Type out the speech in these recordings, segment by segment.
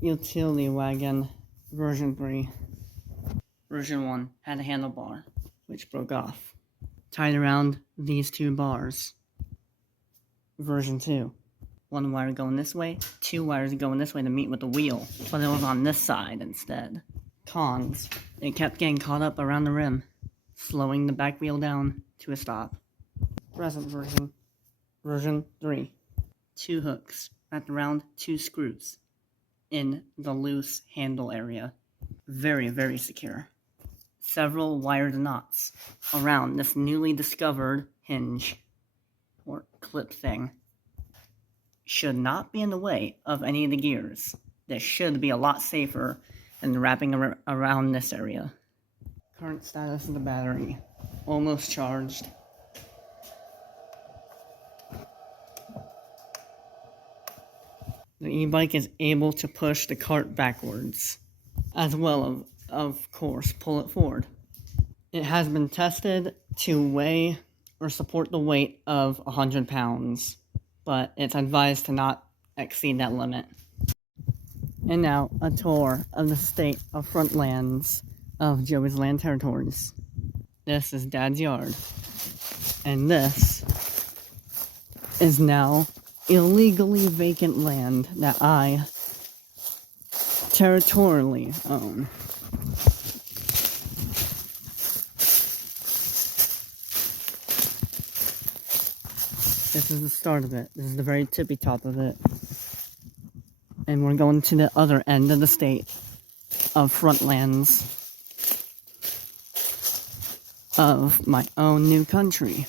utility wagon version 3. Version 1 had a handlebar, which broke off, tied around these two bars. Version 2, one wire going this way, two wires going this way to meet with the wheel, but it was on this side instead. Cons: it kept getting caught up around the rim, slowing the back wheel down to a stop. Present version, version 3, 2 hooks wrapped around 2 screws in the loose handle area. Very, very secure. Several wired knots around this newly discovered hinge or clip thing. Should not be in the way of any of the gears. This should be a lot safer than wrapping around this area. Current status of the battery: almost charged. The e-bike is able to push the cart backwards, as well of course pull it forward. It has been tested to weigh or support the weight of 100 pounds, but it's advised to not exceed that limit. And now, a tour of the state of front lands of Joey's land territories. This is Dad's yard, and this is now illegally vacant land that I territorially own. This is the start of it. This is the very tippy top of it. And we're going to the other end of the state of front lands of my own new country.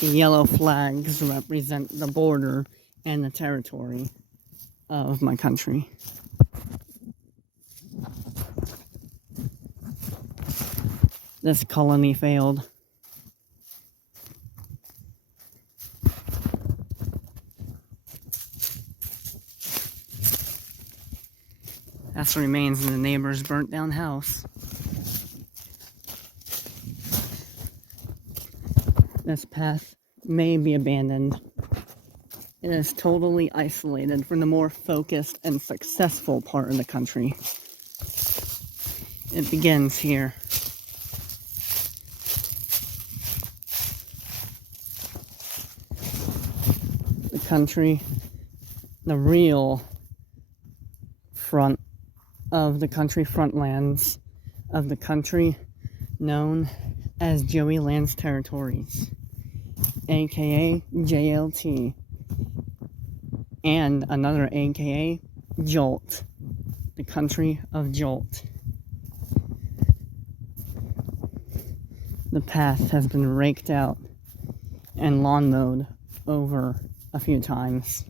The yellow flags represent the border and the territory of my country. This colony failed. That's the remains of the neighbor's burnt down house. This path may be abandoned. It is totally isolated from the more focused and successful part of the country. It begins here. The country, the real front of the country, front lands of the country known as Joey Lands Territories, aka JLT, and another aka Jolt, the country of Jolt. The path has been raked out and lawn mowed over a few times.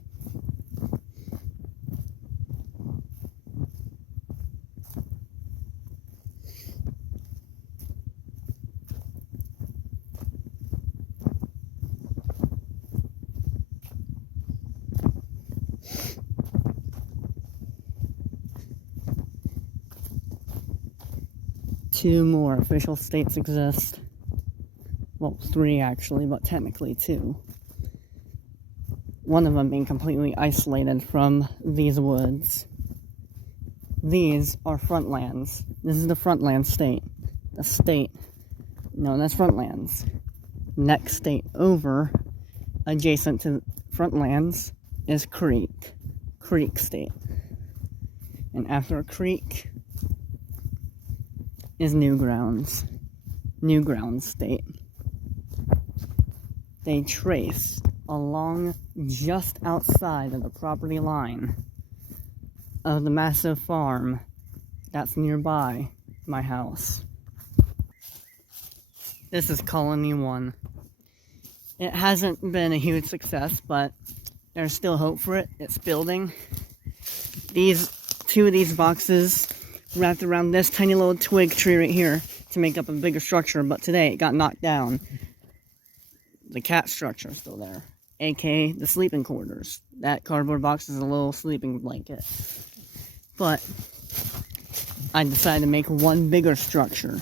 Two more official states exist. Well, 3 actually, but technically 2. One of them being completely isolated from these woods. These are frontlands. This is the frontland state. The state known as frontlands. Next state over, adjacent to frontlands, is Creek State. And after Creek is Newgrounds State. They trace along just outside of the property line of the massive farm that's nearby my house. This is Colony 1. It hasn't been a huge success, but there's still hope for it. It's building. Two of these boxes wrapped around this tiny little twig tree right here to make up a bigger structure, but today it got knocked down. The cat structure is still there. aka the sleeping quarters. That cardboard box is a little sleeping blanket. But I decided to make one bigger structure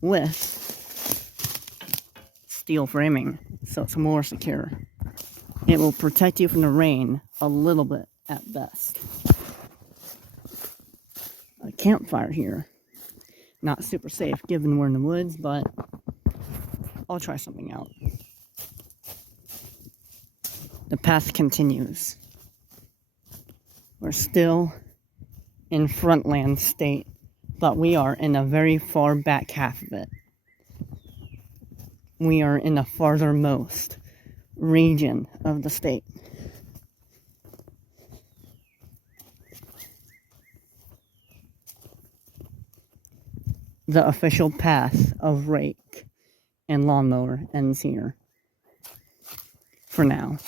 with steel framing, so it's more secure. It will protect you from the rain a little bit at best. A campfire here. Not super safe given we're in the woods, but I'll try something out. The path continues. We're still in Frontland State, but we are in a very far back half of it. We are in the farthermost region of the state. The official path of rake and lawnmower ends here. For now.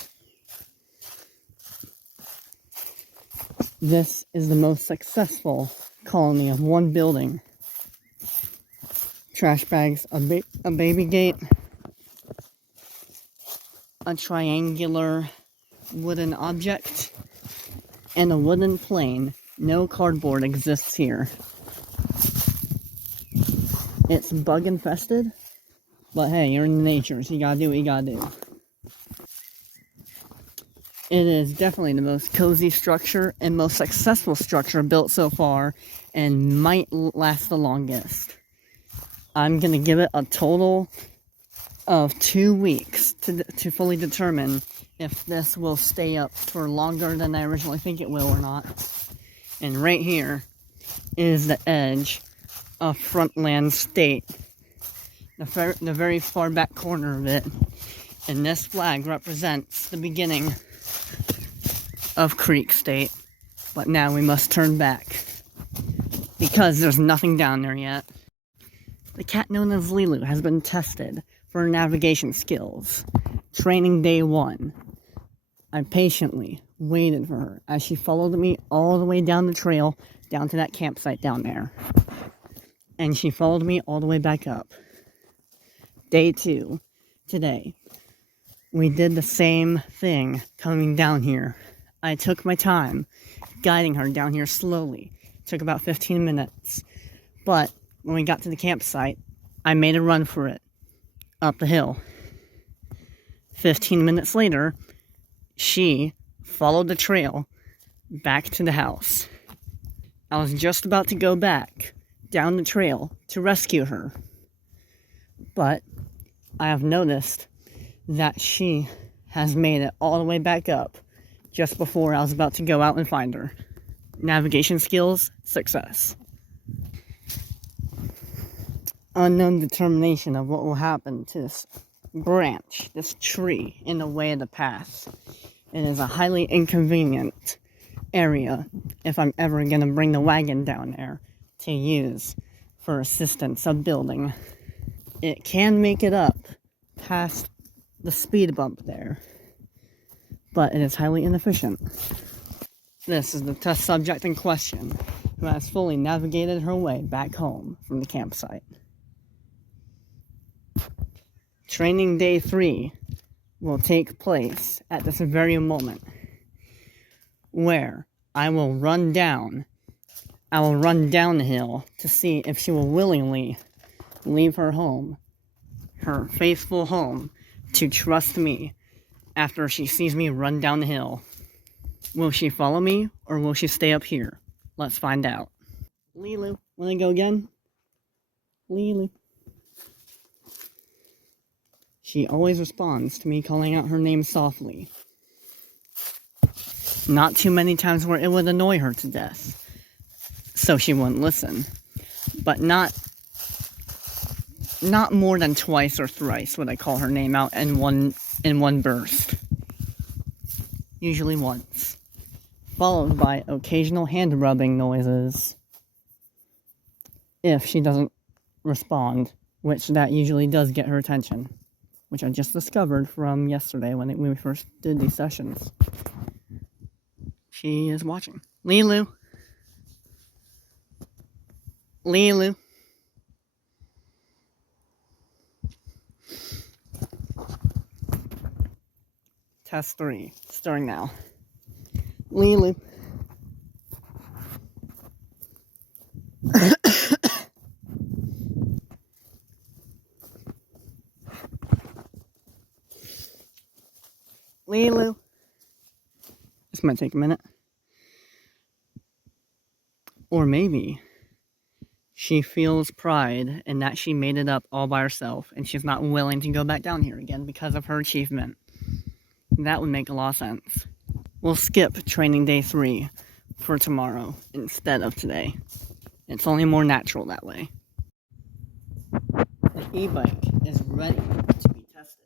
This is the most successful colony of one building. Trash bags, a baby gate, a triangular wooden object, and a wooden plane. No cardboard exists here. It's bug infested, but hey, you're in nature, so you gotta do what you gotta do. It is definitely the most cozy structure and most successful structure built so far, and might last the longest. I'm gonna give it a total of 2 weeks to fully determine if this will stay up for longer than I originally think it will or not. And right here is the edge of Frontland State, the very far back corner of it. And this flag represents the beginning of Creek State. But now we must turn back because there's nothing down there yet. The cat known as Lilu has been tested for her navigation skills. Training day 1. I patiently waited for her as she followed me all the way down the trail, down to that campsite down there. And she followed me all the way back up. Day 2, today. We did the same thing coming down here. I took my time, guiding her down here slowly. It took about 15 minutes. But when we got to the campsite, I made a run for it, up the hill. 15 minutes later, she followed the trail back to the house. I was just about to go back down the trail to rescue her, but I have noticed that she has made it all the way back up just before I was about to go out and find her. Navigation skills, success. Unknown determination of what will happen to this branch, this tree, in the way of the path. It is a highly inconvenient area if I'm ever going to bring the wagon down there to use for assistance of building. It can make it up past the speed bump there, but it is highly inefficient. This is the test subject in question, who has fully navigated her way back home from the campsite. Training day 3 will take place at this very moment, where I will run down the hill to see if she will willingly leave her home, her faithful home, to trust me after she sees me run down the hill. Will she follow me, or will she stay up here? Let's find out. Lilu, wanna go again? Lilu. She always responds to me calling out her name softly. Not too many times where it would annoy her to death, so she wouldn't listen. But not more than twice or thrice would I call her name out in one burst. Usually once. Followed by occasional hand rubbing noises. If she doesn't respond, which that usually does get her attention. Which I just discovered from yesterday when we first did these sessions. She is watching. Lilu. Lilu. Test 3, starting now. Lulu. Lulu. This might take a minute. Or maybe she feels pride in that she made it up all by herself and she's not willing to go back down here again because of her achievement. That would make a lot of sense. We'll skip training day 3 for tomorrow instead of today. It's only more natural that way. The e-bike is ready to be tested.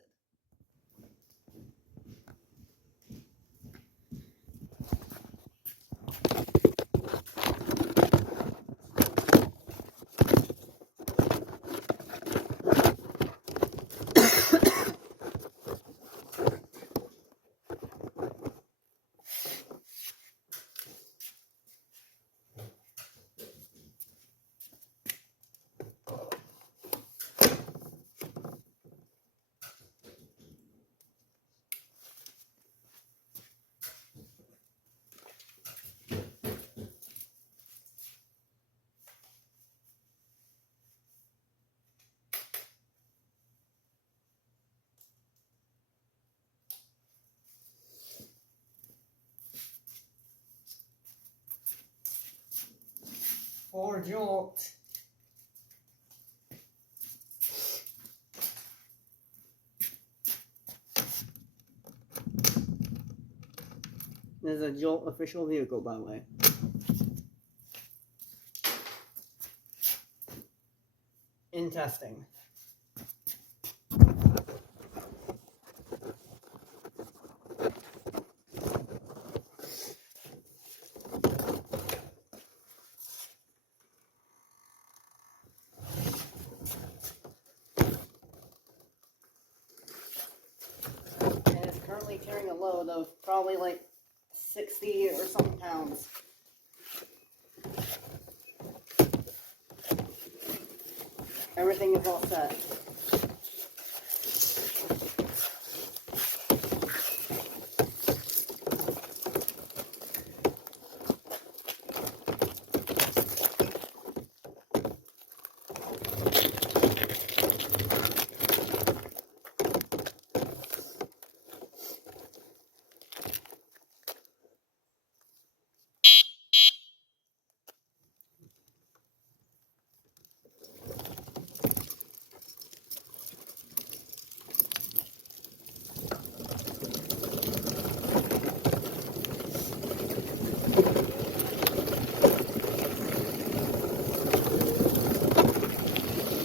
For Jolt. This is a Jolt official vehicle, by the way. In testing. And it's currently carrying a load of probably like 60 or something pounds. Everything is all set.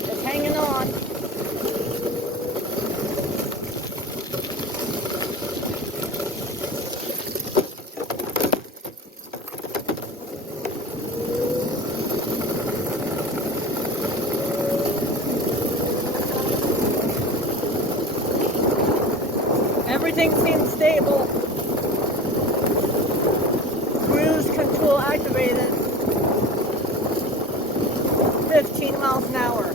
It's hanging on. Everything seems stable. Cruise control activated. 15 miles an hour.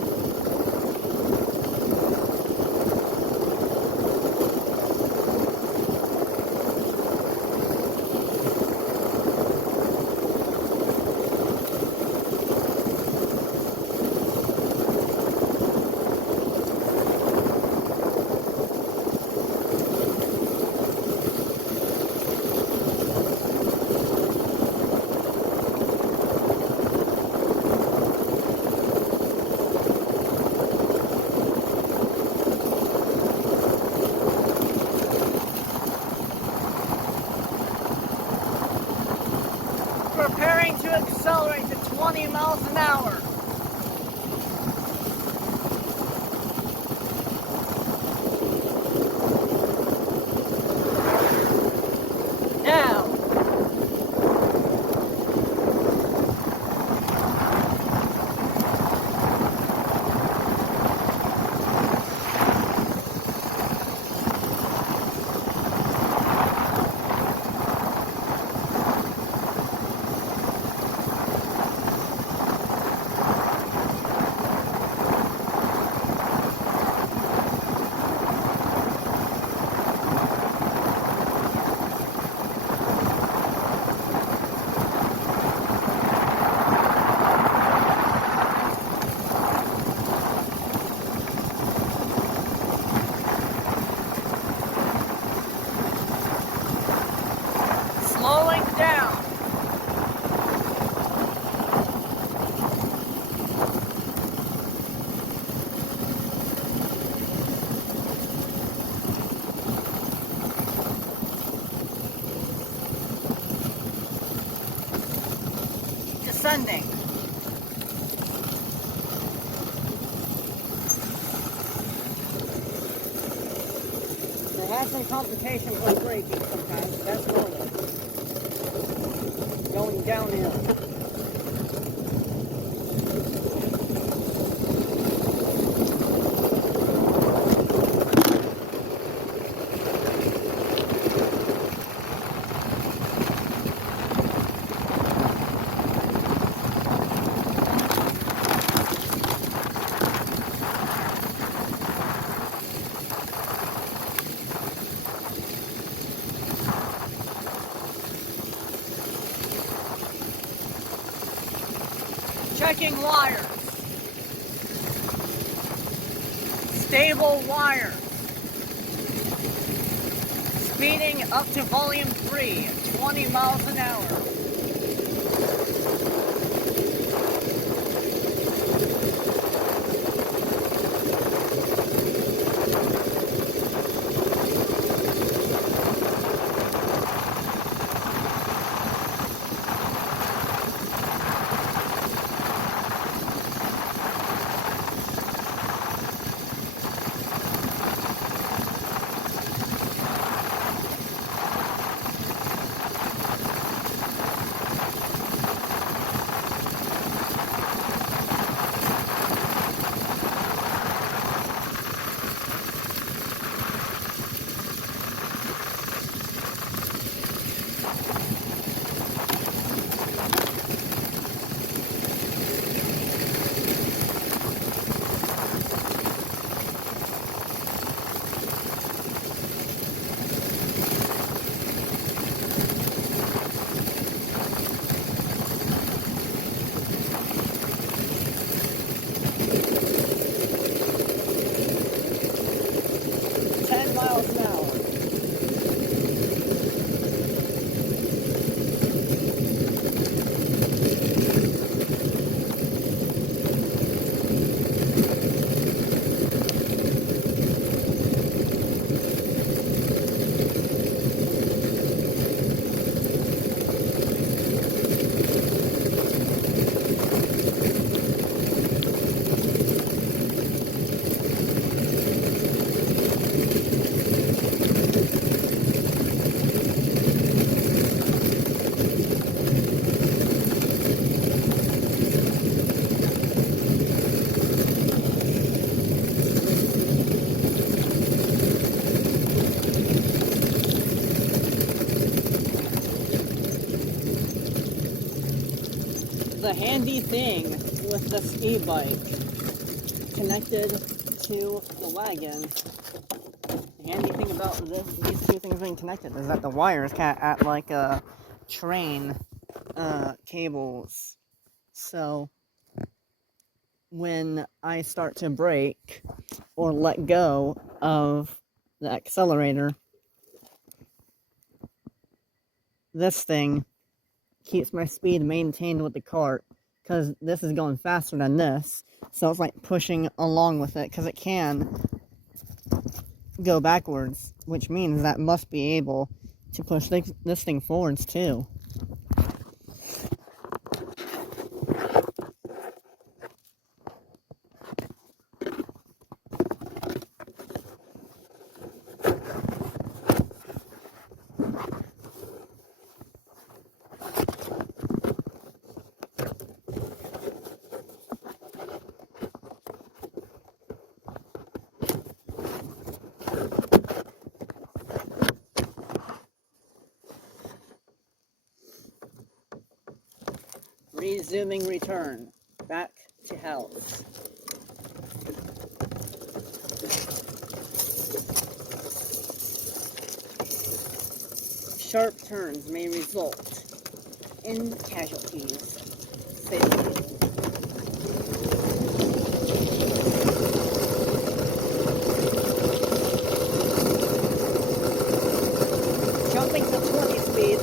Preparing to accelerate to 20 miles an hour. Now. blending. They have some complications with braking sometimes, that's normal. Going downhill. Checking wires. Stable wires. Speeding up to volume 3, 20 miles an hour. The handy thing with this e-bike connected to the wagon, the handy thing about these two things being connected is that the wires can't act like train cables. So when I start to brake or let go of the accelerator, this thing keeps my speed maintained with the cart, because this is going faster than this, so it's like pushing along with it, because it can go backwards, which means that must be able to push this thing forwards too. Resuming return, back to health. Sharp turns may result in casualties. Safety. Jumping to 20 speed.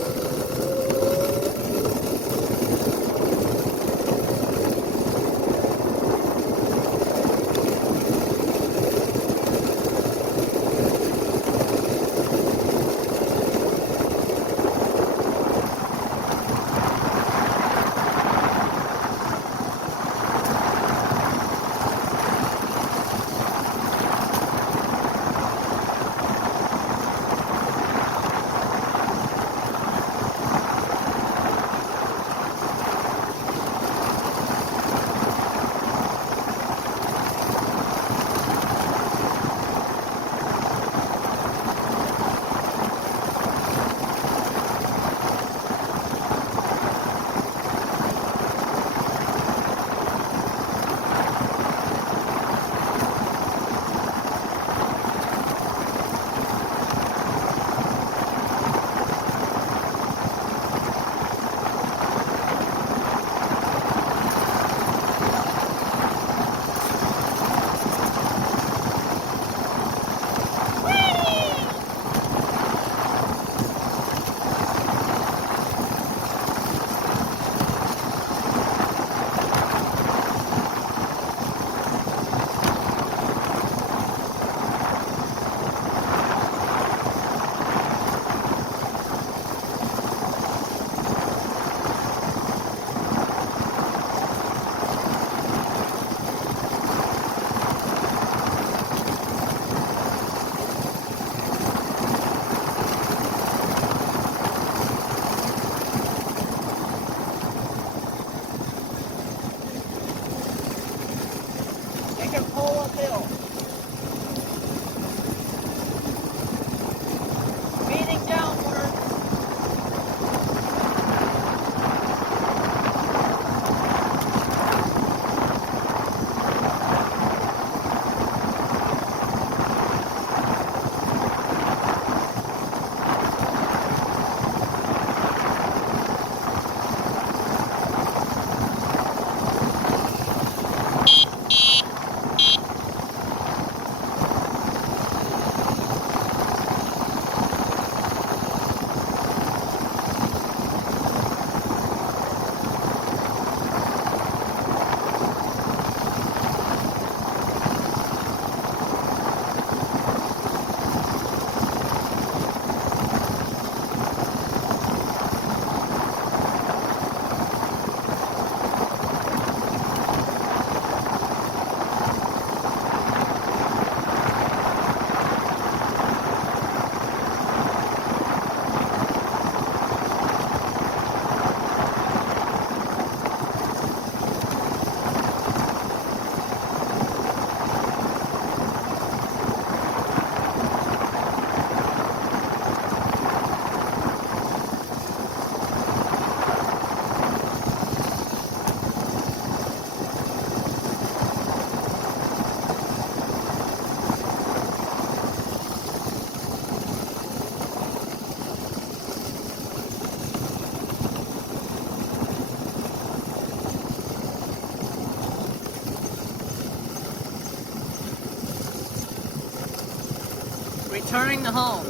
Returning to home.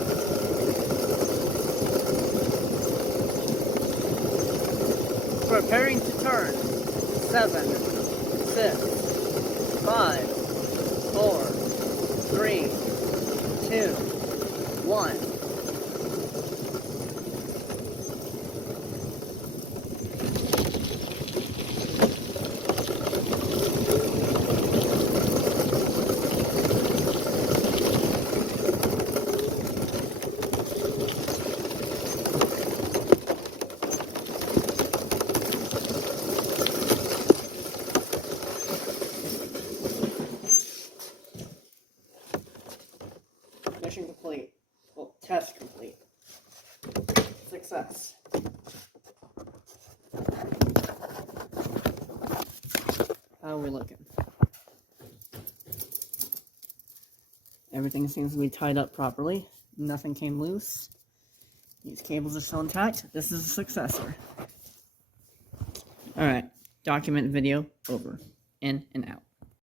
Preparing to turn. 7, 6, 5, 4, 3, 2, 1. Mission complete. Well, test complete. Success. How are we looking? Everything seems to be tied up properly. Nothing came loose. These cables are still intact. This is a successor. Alright. Document video over. In and out.